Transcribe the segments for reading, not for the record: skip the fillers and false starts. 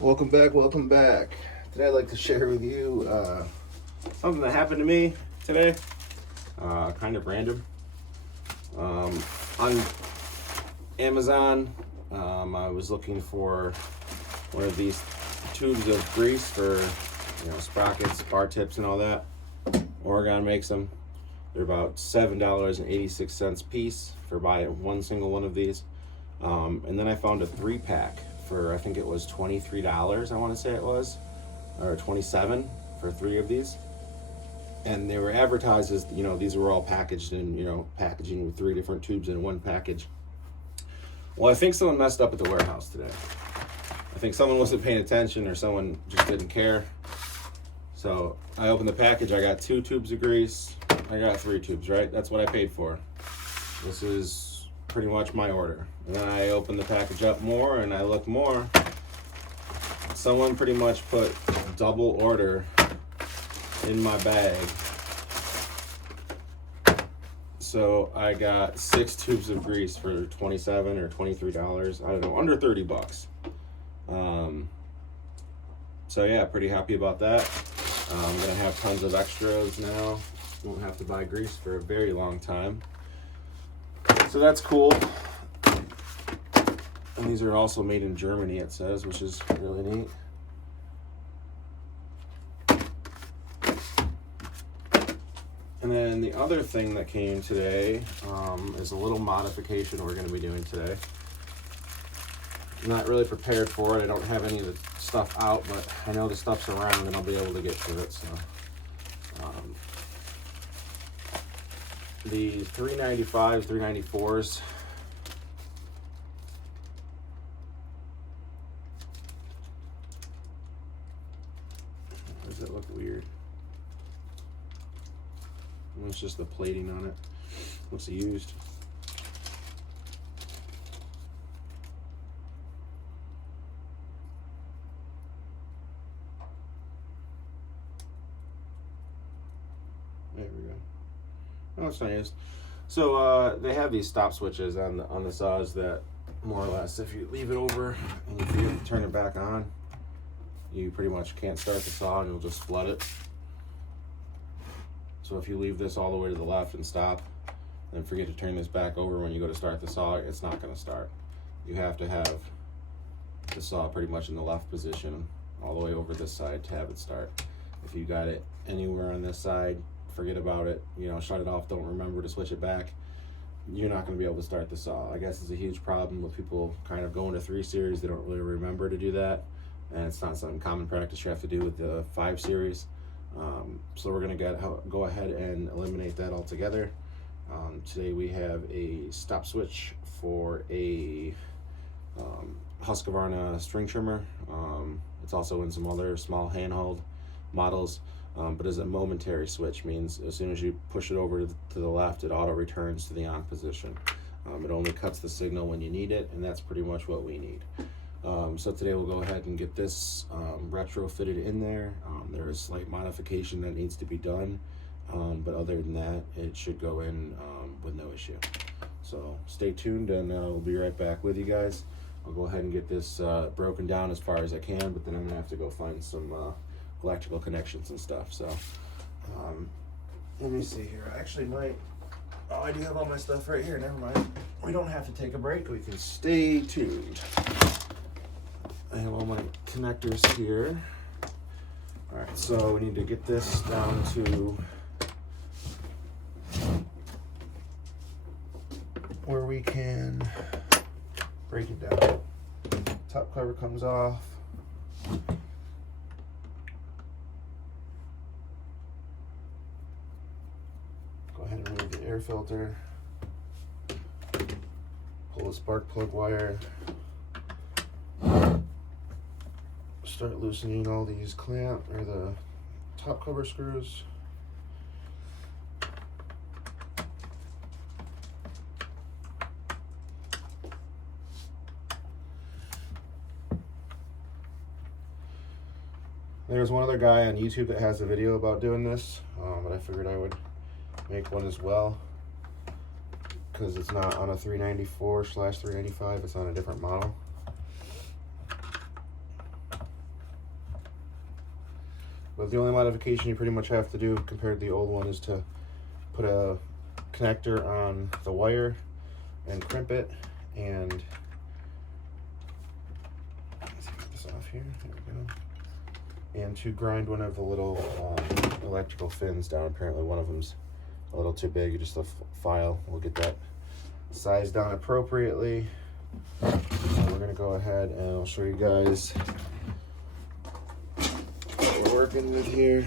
Welcome back, welcome back. Today I'd like to share with you something that happened to me today. Kind of random. On Amazon, I was looking for one of these tubes of grease for, sprockets, bar tips, and all that. Oregon makes them. They're about $7.86 a piece for buying one single one of these. And then I found a 3-pack for, I think it was $23, I want to say it was, or $27 for 3 of these. And they were advertised as, these were all packaged in, packaging with 3 different tubes in one package. Well, I think someone messed up at the warehouse today. I think someone wasn't paying attention or someone just didn't care. So I opened the package, I got 2 tubes of grease, I got 3 tubes, right? That's what I paid for. This is pretty much my order. And then I opened the package up more and I look more. Someone pretty much put double order in my bag. So I got 6 tubes of grease for $27 or $23. I don't know, under 30 bucks. So yeah, pretty happy about that. I'm gonna have tons of extras now. Won't have to buy grease for a very long time. So that's cool. And these are also made in Germany, it says, which is really neat. And then the other thing that came today is a little modification we're going to be doing today. I'm not really prepared for it. I don't have any of the stuff out, but I know the stuff's around and I'll be able to get to it. So, the 395s, 394s. Does it look weird? It's just the plating on it. Looks used. There we go. Oh, it's not used. So they have these stop switches on the saws that more or less, if you leave it over and you forget to turn it back on, you pretty much can't start the saw and you'll just flood it. So if you leave this all the way to the left and stop, and forget to turn this back over when you go to start the saw, it's not going to start. You have to have the saw pretty much in the left position all the way over this side to have it start. If you got it anywhere on this side, forget about it, shut it off, don't remember to switch it back, you're not going to be able to start the saw. I guess it's a huge problem with people kind of going to 3 series. They don't really remember to do that, and it's not something common practice you have to do with the 5 series. So we're going to go ahead and eliminate that altogether. Today we have a stop switch for a Husqvarna string trimmer. It's also in some other small handheld models, but it's a momentary switch. Means as soon as you push it over to the left, it auto returns to the on position. It only cuts the signal when you need it, and that's pretty much what we need. So today we'll go ahead and get this retrofitted in there. There is slight modification that needs to be done, but other than that, it should go in with no issue. So stay tuned, and we'll be right back with you guys. I'll go ahead and get this broken down as far as I can, but then I'm gonna have to go find some electrical connections and stuff. So let me see here. I actually might. Oh, I do have all my stuff right here. Never mind. We don't have to take a break. We can stay tuned. I have all my connectors here. All right, so we need to get this down to where we can break it down. Top cover comes off. Go ahead and remove the air filter. Pull the spark plug wire. Start loosening all these the top cover screws. There's one other guy on YouTube that has a video about doing this, but I figured I would make one as well because it's not on a 394/395, it's on a different model. But the only modification you pretty much have to do compared to the old one is to put a connector on the wire and crimp it, and let's get this off here. There we go. And to grind one of the little electrical fins down. Apparently one of them's a little too big. Just a file. We'll get that sized down appropriately. So we're gonna go ahead and I'll show you guys what we're working with here.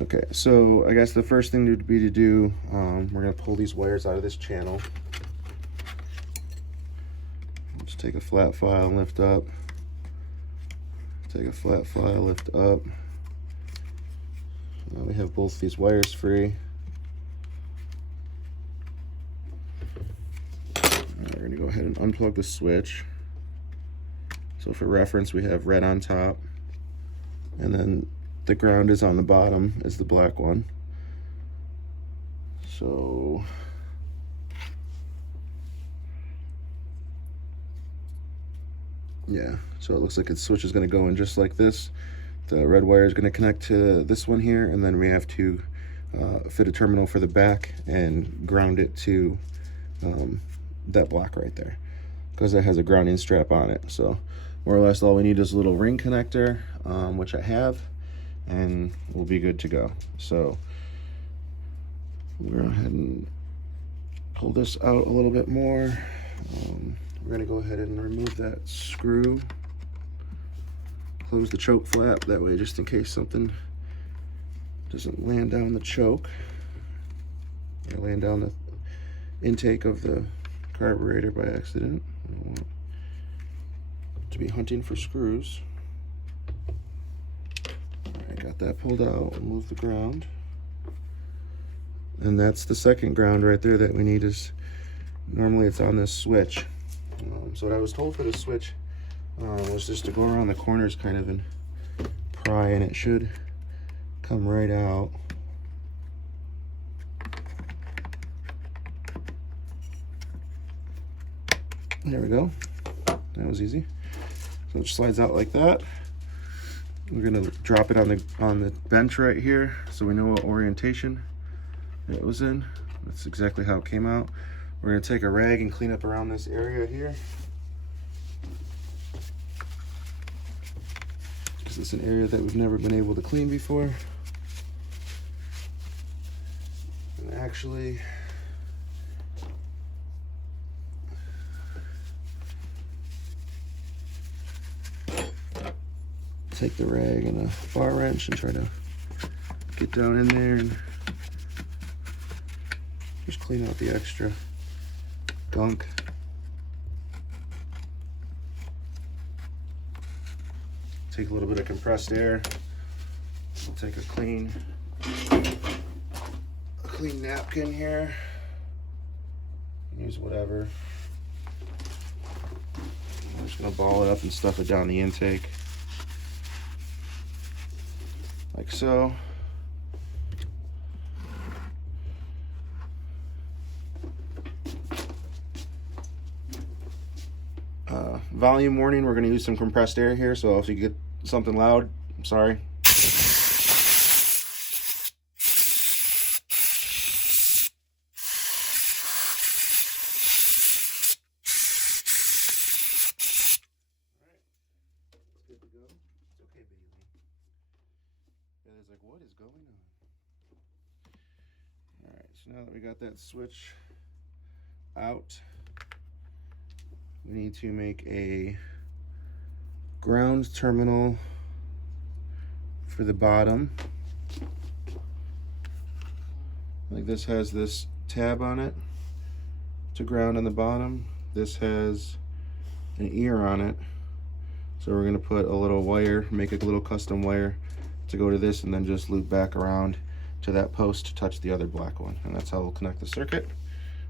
Okay, so I guess the first thing would be to do, we're going to pull these wires out of this channel. Just take a flat file and lift up. Take a flat file, lift up. Now we have both these wires free. We're going to go ahead and unplug the switch. So for reference, we have red on top, and then the ground is on the bottom, is the black one. So yeah, so it looks like its switch is going to go in just like this. The red wire is going to connect to this one here, and then we have to fit a terminal for the back and ground it to that block right there, because it has a grounding strap on it. So more or less all we need is a little ring connector, which I have, and we'll be good to go. So we'll go ahead and pull this out a little bit more. We're going to go ahead and remove that screw, close the choke flap, that way just in case something doesn't land down the choke, or land down the intake of the carburetor by accident. I don't want to be hunting for screws. Alright, got that pulled out. We'll move the ground. And that's the second ground right there that we need. Is normally it's on this switch. So what I was told for this switch was just to go around the corners kind of and pry, and it should come right out. There we go. That was easy. So it slides out like that. We're gonna drop it on the bench right here, so we know what orientation it was in. That's exactly how it came out. We're gonna take a rag and clean up around this area here, because it's an area that we've never been able to clean before. And actually, take the rag and a bar wrench and try to get down in there and just clean out the extra gunk. Take a little bit of compressed air. We'll take a clean napkin here. Use whatever. I'm just gonna ball it up and stuff it down the intake, like so. Volume warning, we're going to use some compressed air here, so if you get something loud, I'm sorry. Good to go. It's okay, baby. It's like, what is going on? Alright, so now that we got that switch out, we need to make a ground terminal for the bottom. Like this has this tab on it to ground on the bottom. This has an ear on it. So we're gonna put a little wire, make a little custom wire to go to this, and then just loop back around to that post to touch the other black one. And that's how we'll connect the circuit.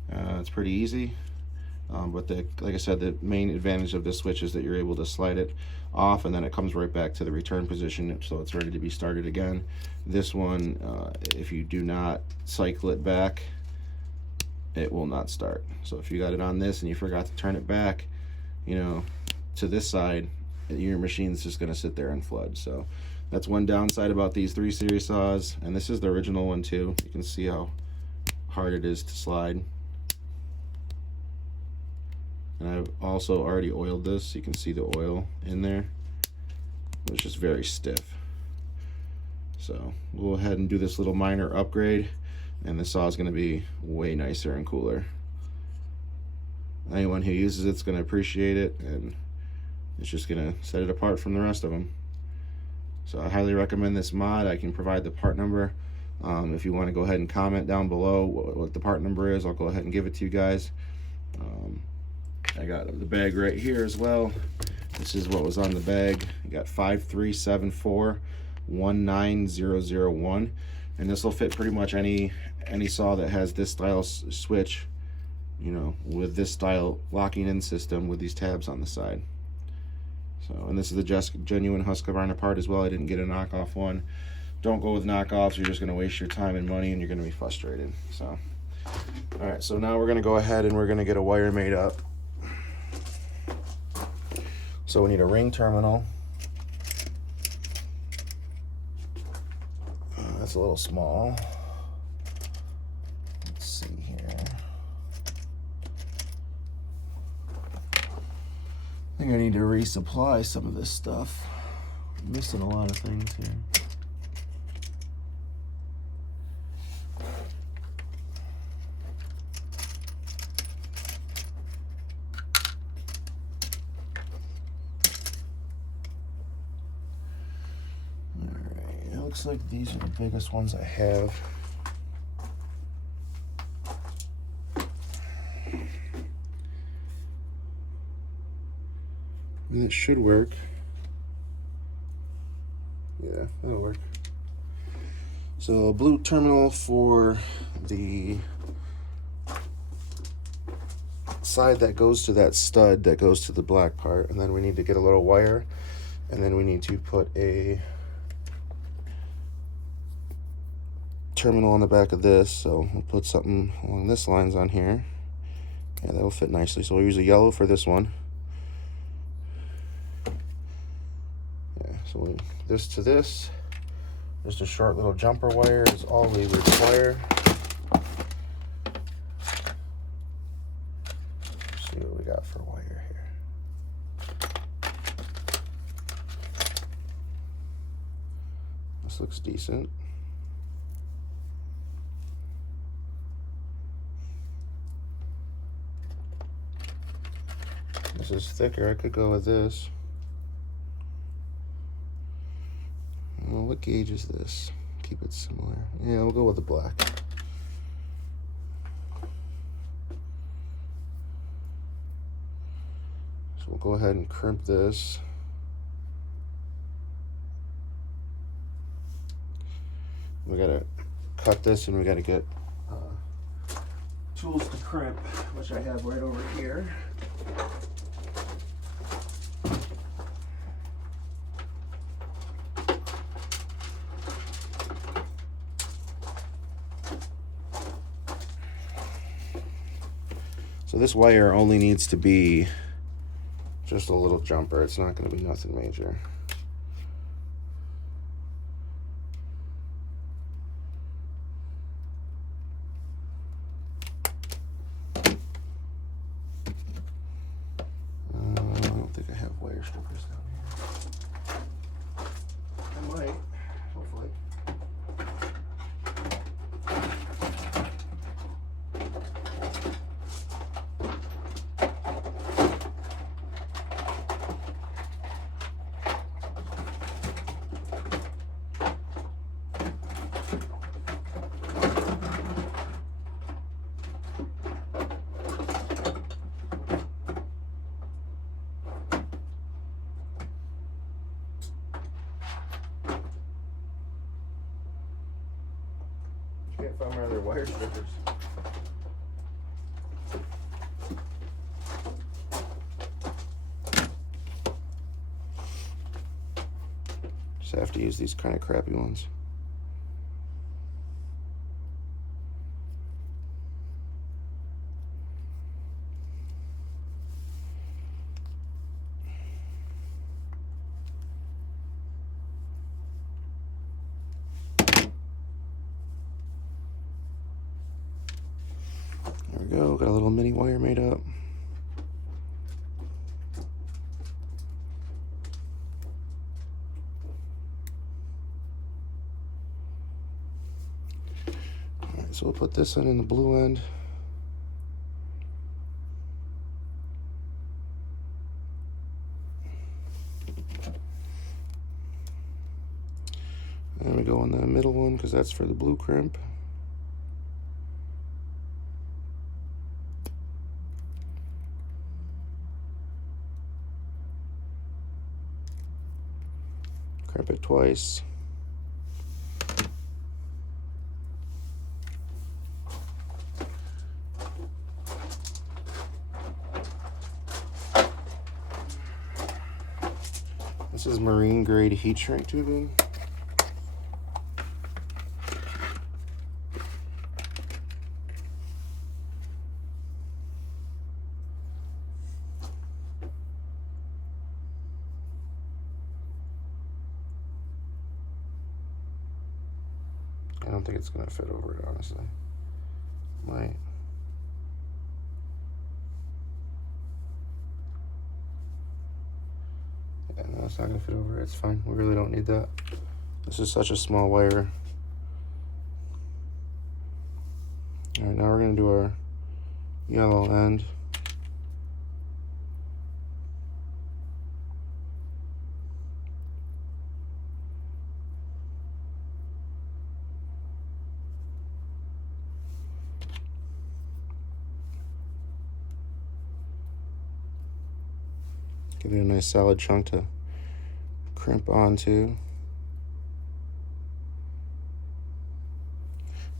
It's pretty easy. But like I said, the main advantage of this switch is that you're able to slide it off, and then it comes right back to the return position, so it's ready to be started again. This one, if you do not cycle it back, it will not start. So if you got it on this and you forgot to turn it back, you know, to this side, your machine's just going to sit there and flood. So that's one downside about these 3 series saws, and this is the original one too. You can see how hard it is to slide. And I've also already oiled this. You can see the oil in there. It's just very stiff. So we'll go ahead and do this little minor upgrade, and the saw is going to be way nicer and cooler. Anyone who uses it's going to appreciate it, and it's just going to set it apart from the rest of them. So I highly recommend this mod. I can provide the part number. If you want to go ahead and comment down below what the part number is, I'll go ahead and give it to you guys. I got the bag right here as well. This is what was on the bag. You got 537419001, and this will fit pretty much any saw that has this style switch, you know, with this style locking in system with these tabs on the side. So, and this is a genuine Husqvarna part as well. I didn't get a knockoff one. Don't go with knockoffs. You're just going to waste your time and money, and you're going to be frustrated. So, all right. So now we're going to go ahead and we're going to get a wire made up. So we need a ring terminal. That's a little small. Let's see here. I think I need to resupply some of this stuff. I'm missing a lot of things here. Looks like these are the biggest ones I have. And it should work. Yeah, that'll work. So a blue terminal for the side that goes to that stud that goes to the black part, and then we need to get a little wire, and then we need to put a terminal on the back of this. So we'll put something along this lines on here. Yeah, that'll fit nicely. So we'll use a yellow for this one. Yeah, so this to this. Just a short little jumper wire is all we require. Let's see what we got for wire here. This looks decent. This is thicker. I could go with this. Well, what gauge is this? Keep it similar. Yeah, we'll go with the black. So we'll go ahead and crimp this. We gotta cut this, and we gotta get tools to crimp, which I have right over here. So this wire only needs to be just a little jumper. It's not going to be nothing major. I don't think I have wire strippers down here. I might, hopefully. Can't find my other wire strippers. Just have to use these kind of crappy ones. There we go, got a little mini wire made up. Alright, so we'll put this one in the blue end. And we go on the middle one because that's for the blue crimp. Crimp it twice. This is marine grade heat shrink tubing. I don't think it's gonna fit over it, honestly. Might. Yeah, no, it's not gonna fit over it. It's fine. We really don't need that. This is such a small wire. All right, now we're gonna do our yellow end. Give it a nice solid chunk to crimp onto.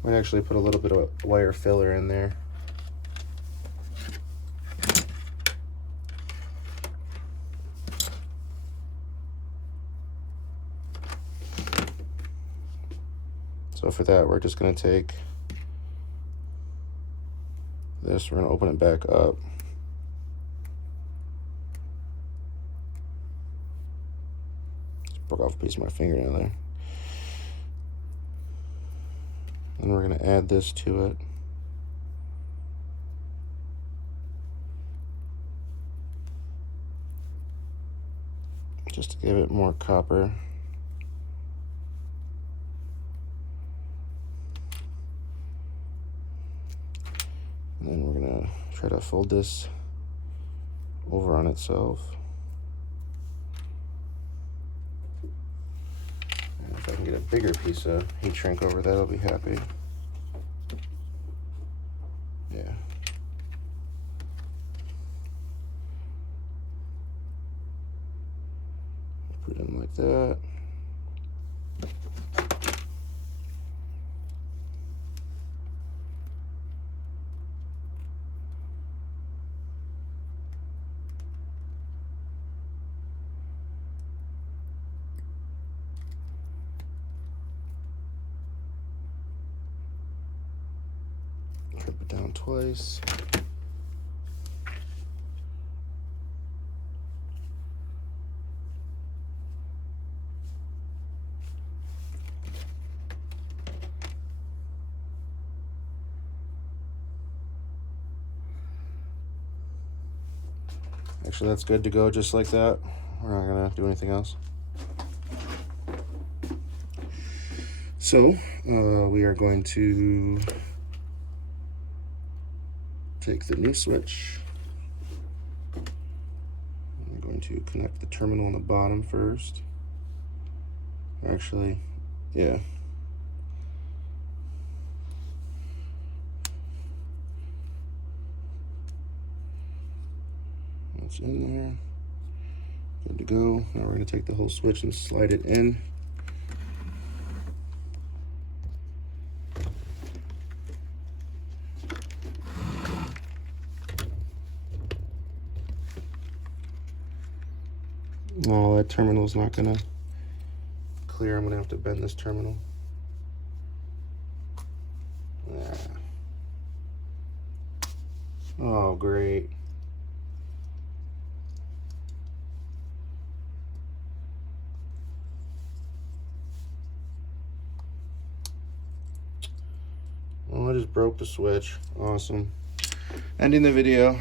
Might actually put a little bit of wire filler in there. So for that, we're just gonna take this, we're gonna open it back up. Broke off a piece of my fingernail there. And we're gonna add this to it. Just to give it more copper. And then we're gonna try to fold this over on itself. If I can get a bigger piece of heat shrink over that, I'll be happy. Yeah. Put it in like that. Trip it down twice. Actually, that's good to go just like that. We're not gonna do anything else. So, we are going to take the new switch. I'm going to connect the terminal on the bottom first. Actually, yeah. It's in there. Good to go. Now we're going to take the whole switch and slide it in. No, that terminal's not gonna clear, I'm gonna have to bend this terminal. Yeah. Oh, great. Well, I just broke the switch. Awesome. Ending the video.